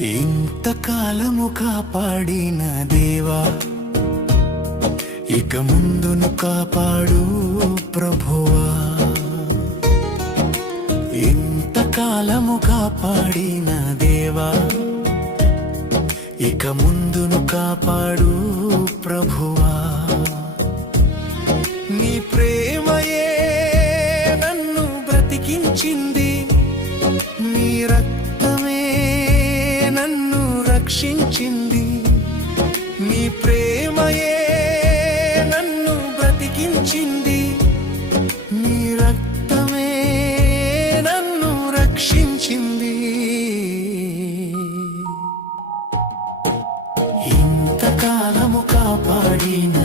ఇంతకాలము కాపాడిన దేవా, ఇక ముందును కాపాడు ప్రభువా. ఇంతకాలము కాపాడిన దేవా, ఇక ముందును కాపాడు ప్రభువా. నీ ప్రేమయే నన్ను బ్రతికించింది, నీ రక్తమే నన్ను రక్షించింది. నీ ప్రేమయే నన్ను బ్రతికించింది, నీ రక్తమే నన్ను రక్షించింది. ఇంతకాలము కాపాడిన